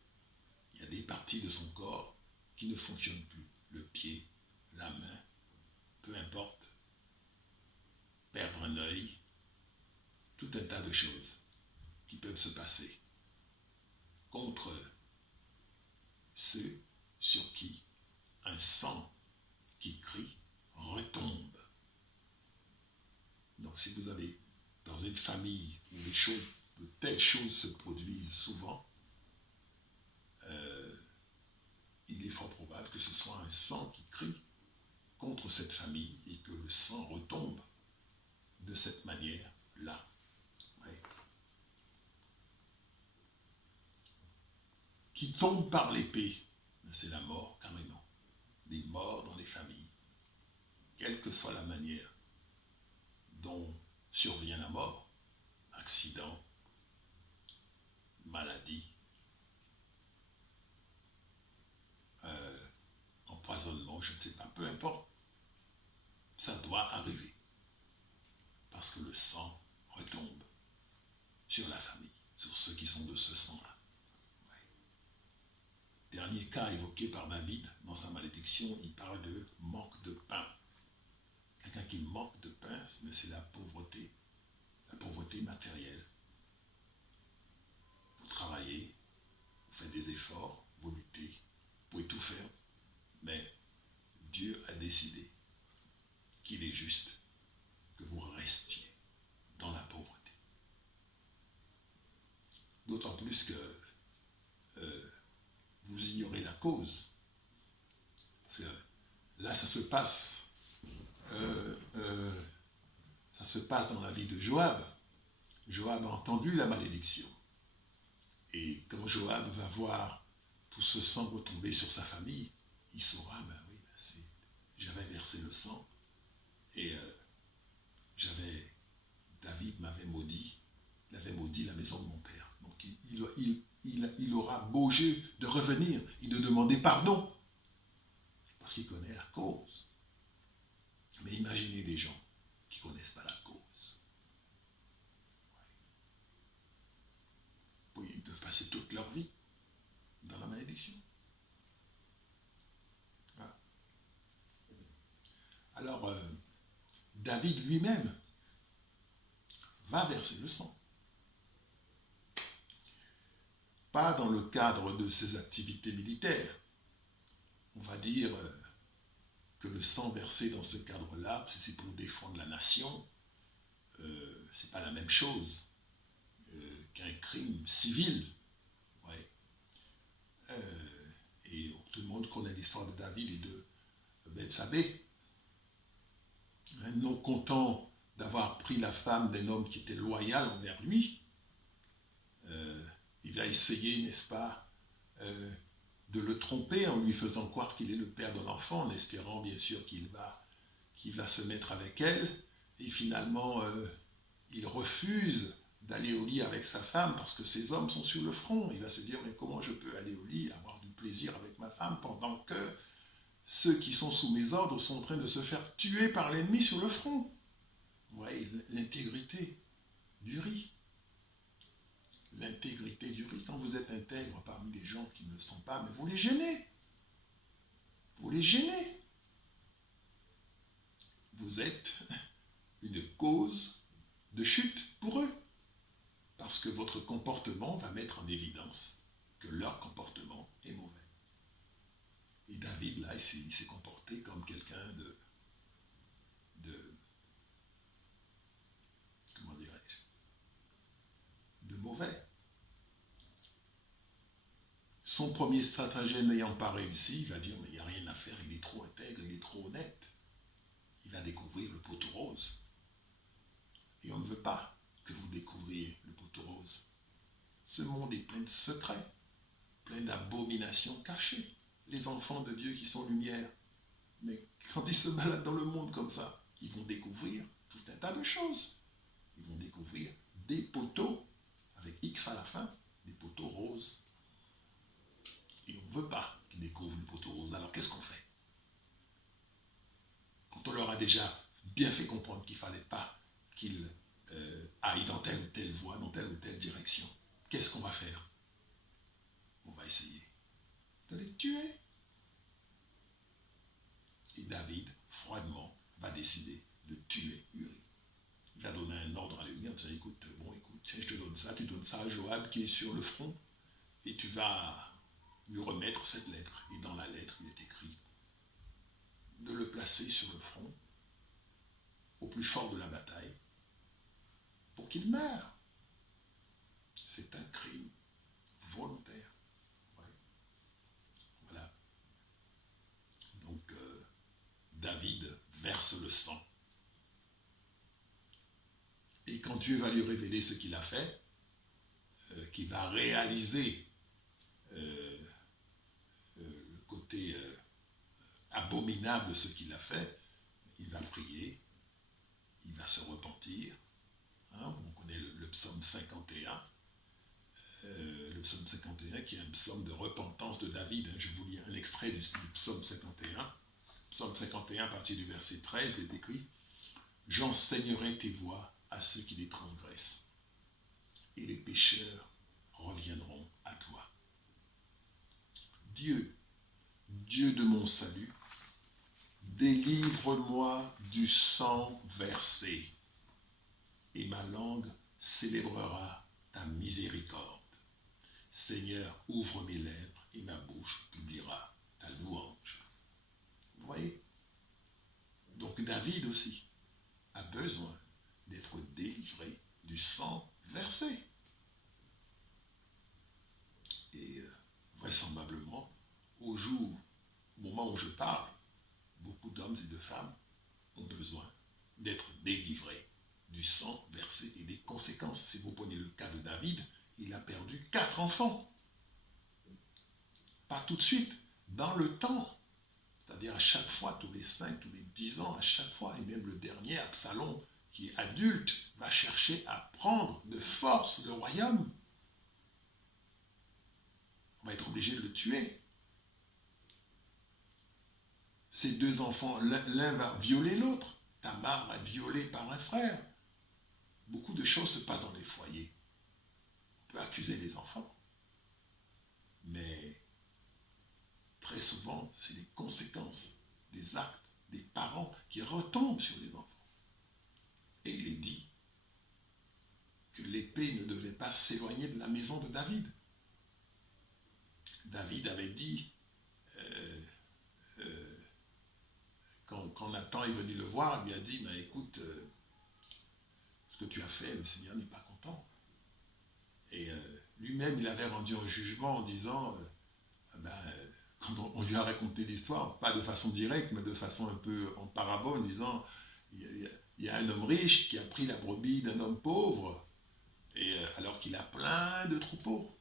Il y a des parties de son corps qui ne fonctionnent plus. Le pied, la main, peu importe. Perdre un œil, tout un tas de choses qui peuvent se passer contre ceux sur qui un sang qui crie retombe. Donc si vous avez dans une famille où de telles choses se produisent souvent, il est fort probable que ce soit un sang qui crie contre cette famille et que le sang retombe de cette manière-là. Ouais. Qui tombe par l'épée, c'est la mort carrément. Des morts dans les familles. Quelle que soit la manière dont survient la mort, accident, maladie, je ne sais pas, peu importe, ça doit arriver. Parce que le sang retombe sur la famille, sur ceux qui sont de ce sang-là. Ouais. Dernier cas évoqué par David dans sa malédiction, il parle de manque de pain. Quelqu'un qui manque de pain, mais c'est la pauvreté matérielle. Vous travaillez, vous faites des efforts, vous luttez, vous pouvez tout faire, mais Dieu a décidé qu'il est juste que vous restiez dans la pauvreté. D'autant plus que vous ignorez la cause. Parce que là, ça se passe dans la vie de Joab. Joab a entendu la malédiction. Et quand Joab va voir tout ce sang retomber sur sa famille, il saura, j'avais versé le sang et David m'avait maudit la maison de mon père. Donc il aura beau jeu de revenir et de demander pardon, parce qu'il connaît la cause. Mais imaginez des gens qui ne connaissent pas la cause. Oui, ils peuvent passer toute leur vie dans la malédiction. Voilà. Alors, David lui-même va verser le sang. Pas dans le cadre de ses activités militaires. On va dire que le sang versé dans ce cadre-là, c'est pour défendre la nation. C'est pas la même chose qu'un crime civil. Ouais. Et tout le monde connaît l'histoire de David et de Bethsabée. Non content d'avoir pris la femme d'un homme qui était loyal envers lui, il va essayer, n'est-ce pas, de le tromper en lui faisant croire qu'il est le père de l'enfant, en espérant bien sûr qu'il va se mettre avec elle. Et finalement, il refuse d'aller au lit avec sa femme parce que ses hommes sont sur le front. Il va se dire, mais comment je peux aller au lit, avoir du plaisir avec ma femme pendant que ceux qui sont sous mes ordres sont en train de se faire tuer par l'ennemi sur le front. Vous voyez, l'intégrité du riz. L'intégrité du riz. Quand vous êtes intègre parmi des gens qui ne le sont pas, mais vous les gênez. Vous les gênez. Vous êtes une cause de chute pour eux. Parce que votre comportement va mettre en évidence que leur comportement est mauvais. Et David, là, il s'est comporté comme quelqu'un de comment dirais-je, de mauvais. Son premier stratagème n'ayant pas réussi, il va dire, mais il n'y a rien à faire, il est trop intègre, il est trop honnête. Il va découvrir le poteau rose. Et on ne veut pas que vous découvriez le poteau rose. Ce monde est plein de secrets, plein d'abominations cachées. Les enfants de Dieu qui sont lumière. Mais quand ils se baladent dans le monde comme ça, ils vont découvrir tout un tas de choses. Ils vont découvrir des poteaux, avec X à la fin, des poteaux roses. Et on ne veut pas qu'ils découvrent les poteaux roses. Alors qu'est-ce qu'on fait? Quand on leur a déjà bien fait comprendre qu'il ne fallait pas qu'ils aillent dans telle ou telle voie, dans telle ou telle direction, qu'est-ce qu'on va faire? On va essayer de les tuer. Et David, froidement, va décider de tuer Uri. Il va donner un ordre à Uri en disant, écoute, tiens, je te donne ça, tu donnes ça à Joab qui est sur le front, et tu vas lui remettre cette lettre. Et dans la lettre, il est écrit de le placer sur le front, au plus fort de la bataille, pour qu'il meure. C'est un crime volontaire. Ouais. Voilà. Donc, David verse le sang. Et quand Dieu va lui révéler ce qu'il a fait, qu'il va réaliser le côté abominable de ce qu'il a fait, il va prier, il va se repentir. Hein, on connaît le psaume 51. Le psaume 51 qui est un psaume de repentance de David. Hein, je vous lis un extrait du psaume 51. Psaume 51, à partir du verset 13, il est écrit « J'enseignerai tes voies à ceux qui les transgressent, et les pécheurs reviendront à toi. » Dieu, Dieu de mon salut, délivre-moi du sang versé, et ma langue célébrera ta miséricorde. Seigneur, ouvre mes lèvres, et ma bouche publiera ta louange. Vous voyez? Donc David aussi a besoin d'être délivré du sang versé. Et vraisemblablement, au moment où je parle, beaucoup d'hommes et de femmes ont besoin d'être délivrés du sang versé et des conséquences. Si vous prenez le cas de David, il a perdu 4 enfants. Pas tout de suite, dans le temps. C'est-à-dire à chaque fois, tous les 5, tous les 10 ans, à chaque fois, et même le dernier, Absalom, qui est adulte, va chercher à prendre de force le royaume. On va être obligé de le tuer. Ces 2 enfants, l'un va violer l'autre. Tamar va être violée par un frère. Beaucoup de choses se passent dans les foyers. On peut accuser les enfants. Mais très souvent, c'est les conséquences des actes des parents qui retombent sur les enfants. Et il est dit que l'épée ne devait pas s'éloigner de la maison de David. David avait dit, quand Nathan est venu le voir, il lui a dit, ben, écoute, ce que tu as fait, le Seigneur n'est pas content. Et lui-même, il avait rendu un jugement en disant, quand on lui a raconté l'histoire, pas de façon directe, mais de façon un peu en parabole, en disant, il y a un homme riche qui a pris la brebis d'un homme pauvre, et alors qu'il a plein de troupeaux.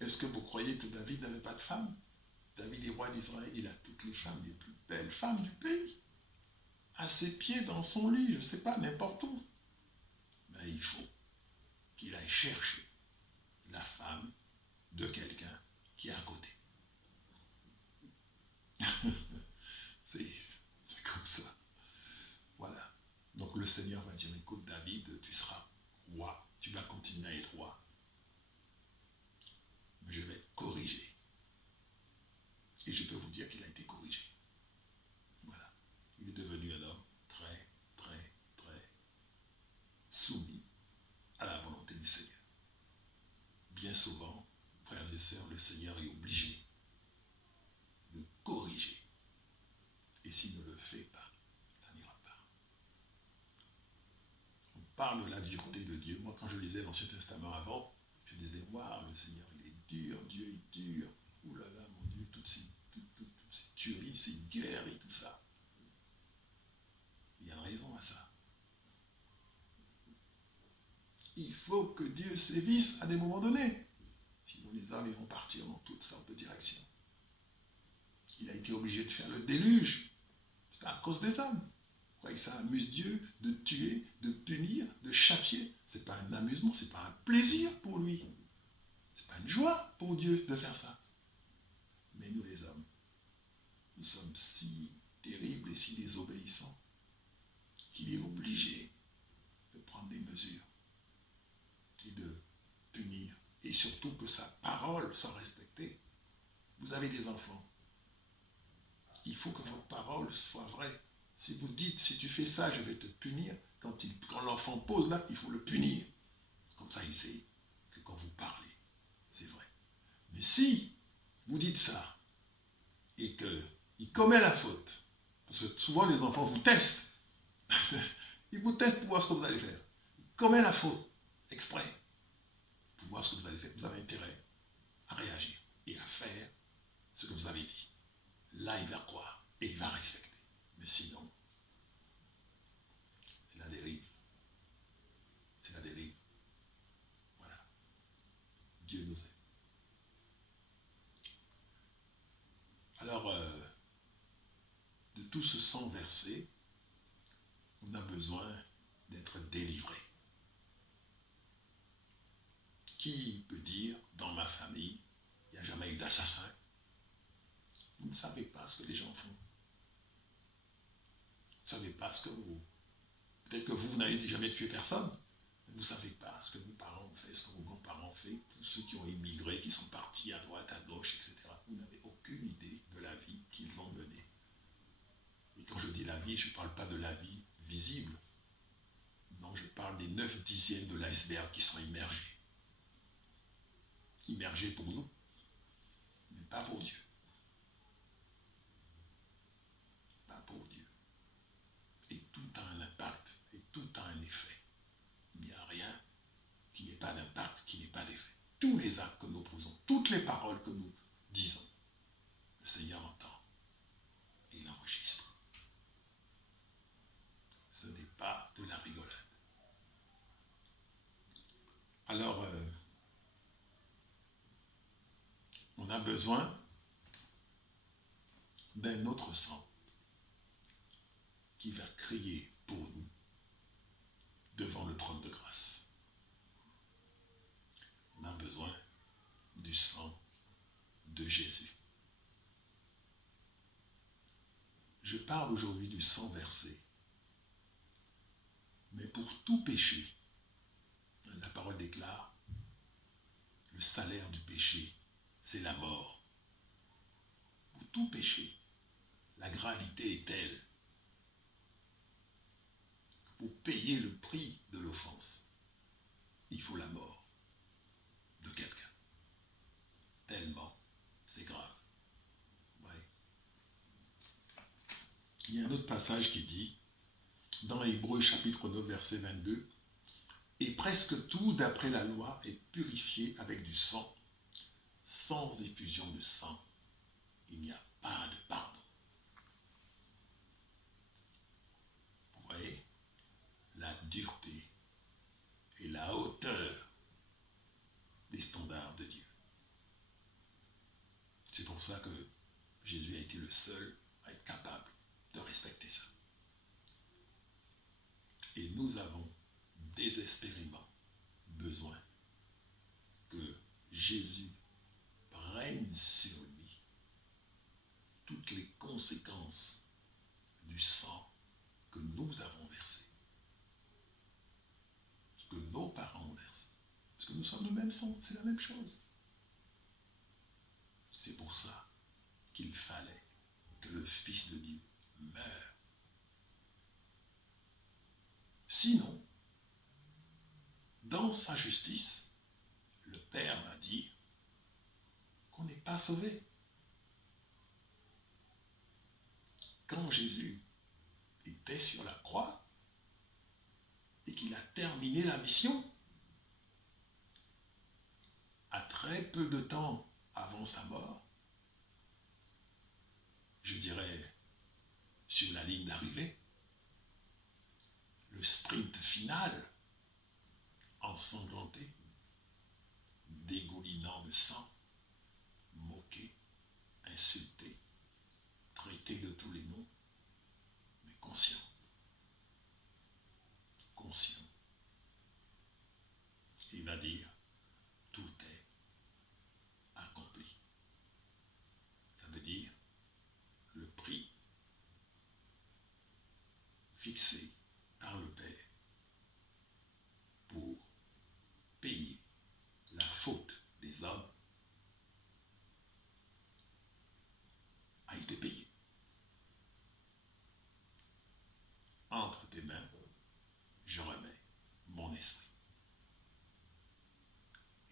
Est-ce que vous croyez que David n'avait pas de femme? David est roi d'Israël, il a toutes les femmes, les plus belles femmes du pays, à ses pieds dans son lit, je ne sais pas, n'importe où. Mais il faut qu'il aille chercher la femme de quelqu'un qui est à côté. C'est comme ça. Voilà. Donc le Seigneur va dire, écoute David, tu seras roi, tu vas continuer à être roi. Mais je vais te corriger. Et je peux vous dire qu'il a été corrigé. Voilà. Il est devenu un homme très, très, très soumis à la volonté du Seigneur. Bien souvent, frères et sœurs, le Seigneur est obligé de corriger. Et s'il ne le fait pas, ça n'ira pas. On parle de la dureté de Dieu. Moi, quand je lisais l'Ancien Testament avant, je disais, waouh, le Seigneur, il est dur, Dieu est dur. Ouh là là, mon Dieu, toutes ces tueries, ces guerres et tout ça. Il y a une raison à ça. Il faut que Dieu sévisse à des moments donnés. Sinon, les âmes vont partir dans toutes sortes de directions. Il a été obligé de faire le déluge. C'est à cause des âmes. Vous croyez que ça amuse Dieu de tuer, de punir, de châtier? Ce n'est pas un amusement, ce n'est pas un plaisir pour lui. Ce n'est pas une joie pour Dieu de faire ça. Mais nous les hommes, nous sommes si terribles et si désobéissants qu'il est obligé de prendre des mesures et de punir. Et surtout que sa parole soit respectée. Vous avez des enfants. Il faut que votre parole soit vraie. Si vous dites, si tu fais ça, je vais te punir, quand l'enfant pose là, il faut le punir. Comme ça, il sait que quand vous parlez, c'est vrai. Mais si vous dites ça, et qu'il commet la faute, parce que souvent les enfants vous testent, ils vous testent pour voir ce que vous allez faire. Il commet la faute, exprès, pour voir ce que vous allez faire. Vous avez intérêt à réagir et à faire ce que vous avez dit. Là, il va croire et il va respecter. Mais sinon, c'est la dérive. C'est la dérive. Voilà. Dieu nous aime. Alors, de tout ce sang versé, on a besoin d'être délivré. Qui peut dire, dans ma famille, il n'y a jamais eu d'assassin? Vous ne savez pas ce que les gens font. Vous ne savez pas ce que vous... Peut-être que vous n'avez jamais tué personne. Vous ne savez pas ce que vos parents ont fait, ce que vos grands-parents ont fait, tous ceux qui ont immigré, qui sont partis à droite, à gauche, etc. Vous n'avez aucune idée de la vie qu'ils ont menée. Et quand je dis la vie, je ne parle pas de la vie visible. Non, je parle des 9/10 de l'iceberg qui sont immergés. Immergés pour nous, mais pas pour Dieu. Pas pour Dieu. Et tout a un impact, et tout a un effet. Il n'y a rien qui n'ait pas d'impact, qui n'ait pas d'effet. Tous les actes que nous posons, toutes les paroles que nous disons, le Seigneur entend et il enregistre. Ce n'est pas de la rigolade. Alors, on a besoin d'un autre sang qui va crier pour nous devant le trône de grâce. On a besoin du sang de Jésus. Je parle aujourd'hui du sang versé, mais pour tout péché, la parole déclare, le salaire du péché, c'est la mort. Pour tout péché, la gravité est telle que pour payer le prix de l'offense, il faut la mort de quelqu'un. Tellement c'est grave. Ouais. Il y a un autre passage qui dit, dans Hébreux chapitre 9, verset 22, « Et presque tout d'après la loi est purifié avec du sang. Sans effusion de sang, il n'y a pas de pardon. » Vous voyez la dureté et la hauteur des standards de Dieu. C'est pour ça que Jésus a été le seul à être capable de respecter ça. Et nous avons désespérément besoin que Jésus prenne sur lui toutes les conséquences du sang que nous avons versé, que nos parents ont versé. Parce que nous sommes le même sang, c'est la même chose. C'est pour ça qu'il fallait que le Fils de Dieu meure. Sinon, dans sa justice, le Père m'a dit qu'on n'est pas sauvé. Quand Jésus était sur la croix et qu'il a terminé la mission, à très peu de temps avant sa mort, je dirais sur la ligne d'arrivée, le sprint final, ensanglanté, dégoulinant de sang, moqué, insulté, traité de tous les noms, mais conscient. Conscient. Il va dire, tout est accompli. Ça veut dire, le prix fixé par le Père pour payer la faute des hommes a été payé. Entre tes mains, je remets mon esprit.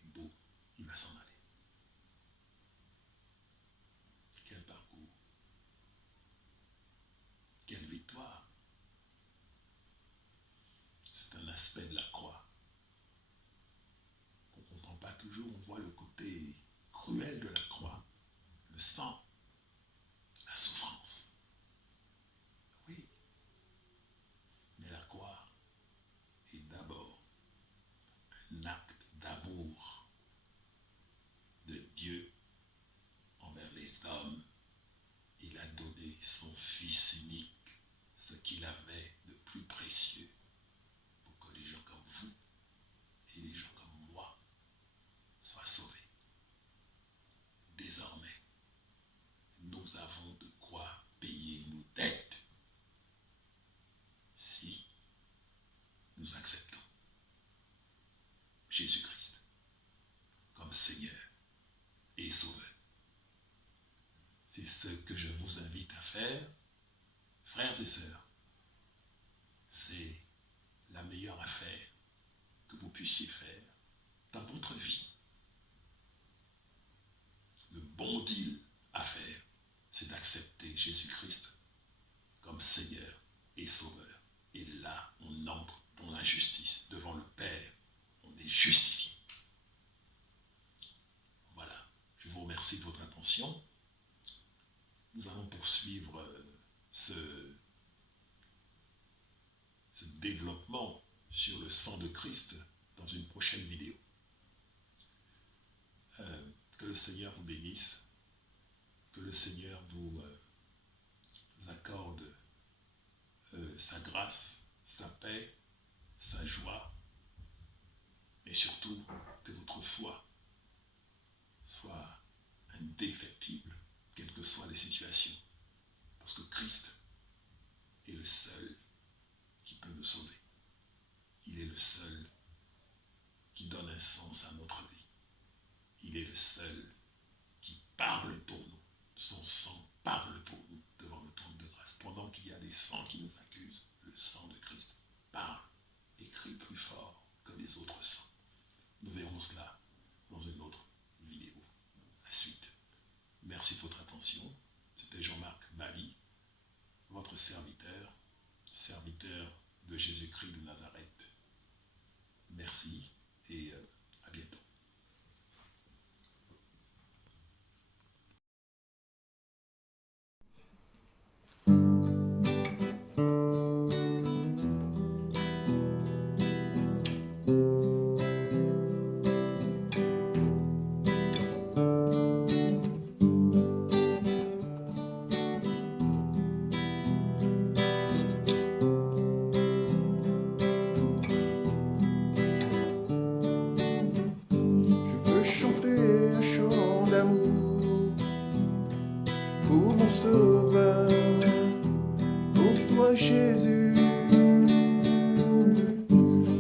Et boum, il va s'en aller. Quel parcours, quelle victoire. C'est un aspect de la croix qu'on ne comprend pas toujours. On voit le côté cruel de la croix, le sang, la souffrance. Oui, mais la croix est d'abord un acte d'amour de Dieu envers les hommes. Il a donné son Fils unique, ce qu'il avait de plus précieux, pour que les gens comme vous et les gens comme moi soient sauvés. Désormais, faire, frères et sœurs, c'est la meilleure affaire que vous puissiez faire dans votre vie. Le bon deal à faire, c'est d'accepter Jésus-Christ comme Seigneur et Sauveur. Et là, on entre dans la justice. Devant le Père, on est justifié. Voilà. Je vous remercie de votre attention. Nous allons poursuivre ce développement sur le sang de Christ dans une prochaine vidéo. Que le Seigneur vous bénisse, que le Seigneur vous accorde sa grâce, sa paix, sa joie, et surtout que votre foi soit indéfectible, quelles que soient les situations, parce que Christ est le seul qui peut nous sauver. Il est le seul qui donne un sens à notre vie. Il est le seul qui parle pour nous. Son sang parle pour nous devant le trône de grâce. Pendant qu'il y a des sangs qui nous accusent, le sang de Christ parle et crie plus fort que les autres sangs. Nous verrons cela dans une autre vidéo. La suite. Merci de votre attention. C'était Jean-Marc Bali, votre serviteur de Jésus-Christ de Nazareth. Merci et à bientôt. Je veux chanter un chant d'amour pour mon sauveur, pour toi Jésus.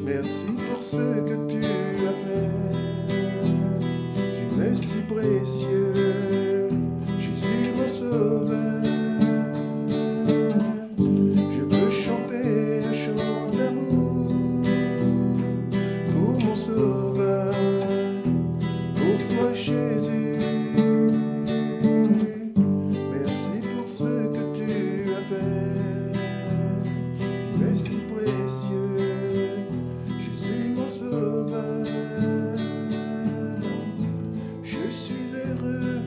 Merci pour ce que tu as fait, tu es si précieux, Jésus mon sauveur. Je veux chanter un chant d'amour pour mon sauveur, pour toi Jésus. Merci pour ce que tu as fait, tu es si précieux, Jésus mon sauveur. Je suis heureux,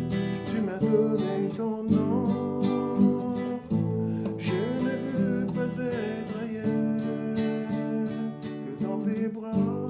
tu m'as donné ton nom, je ne veux pas être ailleurs que dans tes bras.